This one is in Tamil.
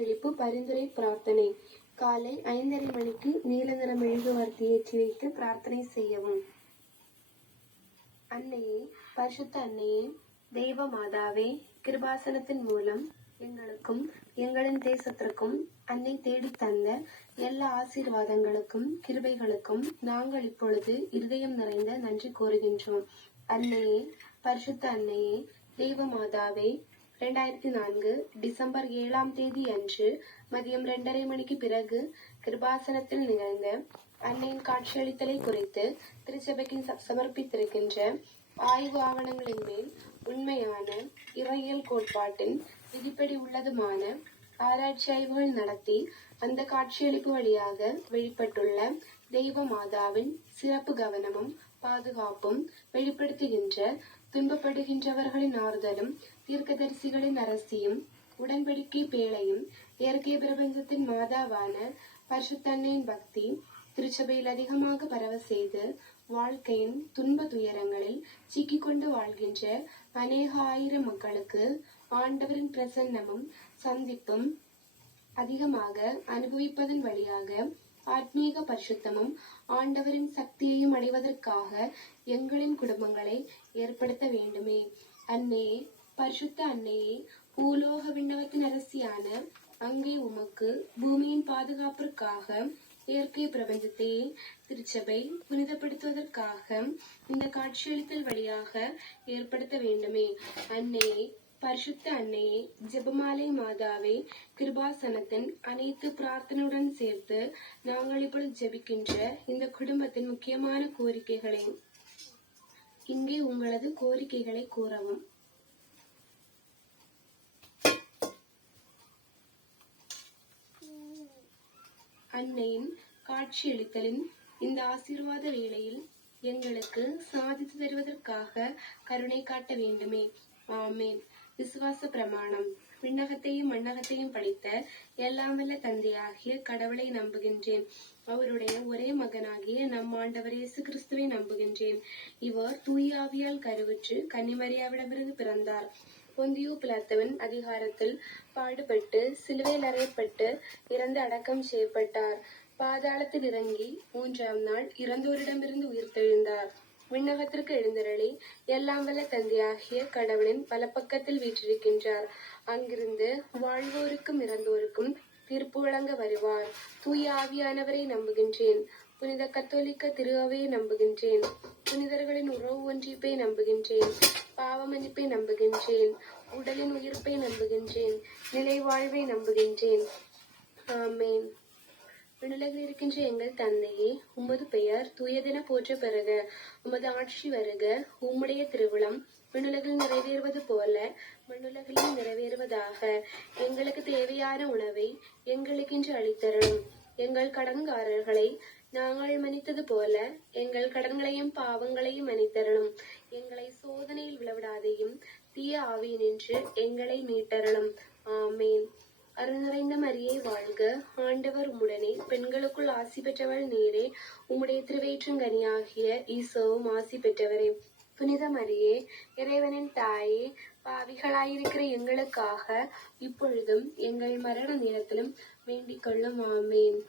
எழுப்பு பரிந்துரை பிரார்த்தனை. காலை 5:30 மணிக்கு நீல நிற மெழுகுவர்த்தி ஏற்றி வைத்து பிரார்த்தனை செய்யவும். அன்னையே, பரிசுத்த அன்னையே, தெய்வ மாதாவே, கிருபாசனத்தின் மூலம் எங்களுக்கும் எங்களின் தேசத்திற்கும் அன்னை தேடித் தந்த எல்லா ஆசீர்வாதங்களுக்கும் கிருபைகளுக்கும் நாங்கள் இப்பொழுது இருதயம் நிறைந்த நன்றி கூறுகின்றோம். அன்னையே, பரிசுத்த அன்னையே, தெய்வ மாதாவே, 2004 டிசம்பர் 7ஆம் தேதி அன்று மதியம் 2:30 மணிக்கு பிறகு கிருபாசனத்தில் நிகழ்ந்த அன்னையின் காட்சியளித்தலை குறித்து திருச்சபைக்கு சமர்ப்பித்திருக்கின்ற ஆய்வு ஆவணங்களின் மேல் உண்மையான இறையியல் கோட்பாட்டின் விதிப்படி உள்ளதுமான ஆராய்ச்சி ஆய்வுகள் நடத்தி அந்த காட்சியளிப்பு வழியாக வெளிப்பட்டுள்ள தெய்வ மாதாவின் சிறப்பு கவனமும் பாதுகாப்பும் வெளிப்படுத்துகின்ற துன்பப்படுகின்றவர்களின் ஆறுதலும் தீர்க்கதரிசிகளின் அரசியும் உடன்படிக்கை பேழையும் இயற்கை பிரபஞ்சத்தின் மாதாவான பரிசுத்தன்னையின் பக்தி திருச்சபையில் அதிகமாக பரவ செய்து வாழ்க்கையின் துன்ப துயரங்களில் சிக்கிக்கொண்டு வாழ்கின்ற அநேக ஆயிரம் மக்களுக்கு ஆண்டவரின் பிரசன்னமும் சந்திப்பும் அதிகமாக அனுபவிப்பதன் வழியாக ஆத்மீக பரிசுத்தமும் ஆண்டவரின் சக்தியையும் அடைவதற்காக எங்களின் குடும்பங்களை ஏற்படுத்த வேண்டுமே. அன்னையே, பரிசுத்த அன்னையே, பூலோக விண்ணகத்தின் அரசியான அங்கே உமக்கு பூமியின் பாதுகாப்பிற்காக இயற்கை பிரபஞ்சத்தையே திருச்சபை புனிதப்படுத்துவதற்காக இந்த காட்சியளித்தல் வழியாக ஏற்படுத்த வேண்டுமே. அன்னையே, பரிசுத்த அன்னையே, ஜெபமாலை மாதாவே, கிருபாசனத்தின் அனைத்து பிரார்த்தனையுடன் சேர்த்து நாங்கள் இப்பொழுது ஜெபிக்கின்ற இந்த குடும்பத்தின் முக்கியமான கோரிக்கைகளை இங்கே உங்களது கோரிக்கைகளை கூறவும். அன்னையின் காட்சியளித்தலின் இந்த ஆசீர்வாத வேளையில் எங்களுக்கு சாதித்து தருவதற்காக கருணை காட்ட வேண்டுமே. ஆமேன். விசுவாச பிரமாணம். விண்ணகத்தையும் மண்ணகத்தையும் படைத்த எல்லாம் வல்ல தந்தையாகிய கடவுளை நம்புகின்றேன். அவருடைய ஒரே மகனாகிய நம் ஆண்டவர் இயேசு கிறிஸ்துவை நம்புகின்றேன். இவர் தூய ஆவியால் கருவுற்று கன்னிமரியாவிடமிருந்து பிறந்தார். பொந்தியு பிலாத்துவின் அதிகாரத்தில் பாடுபட்டு சிலுவையில் அறையப்பட்டு இறந்து அடக்கம் செய்யப்பட்டார். பாதாளத்தில் இறங்கி 3ஆம் நாள் இறந்தோரிடமிருந்து உயிர்த்தெழுந்தார். விண்ணகத்திற்கு எழுந்தருளி எல்லாம் வல்ல தந்தையாகிய கடவுளின் வலப்பக்கத்தில் வீற்றிருக்கின்றார். அங்கிருந்து வாழ்வோருக்கும் இறந்தோருக்கும் தீர்ப்பு வழங்க வருவார். தூய ஆவியானவரை நம்புகின்றேன். புனித கத்தோலிக்க திரு அவையை நம்புகின்றேன். புனிதர்களின் உறவு ஒன்றிப்பை நம்புகின்றேன். பாவ மன்னிப்பை நம்புகின்றேன். உடலின் உயிர்ப்பை நம்புகின்றேன். நிலை வாழ்வை நம்புகின்றேன். ஆமேன். விண்ணுலகில் இருக்கின்ற எங்கள் தந்தையே, உமது பெயர் தூயதென போற்ற பெறுக. உமது ஆட்சி வருக. உம்முடைய திருவுளம் விண்ணுலகில் நிறைவேறுவது போல மண்ணுலகிலும் நிறைவேறுவதாக. எங்களுக்கு தேவையான உணவை எங்களுக்கென்று அளித்தருளும். எங்கள் கடன்காரர்களை நாங்கள் மன்னித்தது போல எங்கள் கடன்களையும் பாவங்களையும் மன்னித்தருளும். எங்களை சோதனையில் விழவிடாதையும் தீய ஆவியினின்று எங்களை மீட்டருளும். ஆமேன். அருள் நிறைந்த மரியே வாழ்க. ஆண்டவர் உம்முடனே, பெண்களுக்குள் ஆசி பெற்றவள் நீரே. உம்முடைய திருவயிற்றின்கனியாகிய ஈசோவும் ஆசி பெற்றவரே. புனித மரியே, இறைவனின் தாயே, பாவிகளாயிருக்கிற எங்களுக்காக இப்பொழுதும் எங்கள் மரண நேரத்திலும் வேண்டிக் கொள்ளும். ஆமேன்.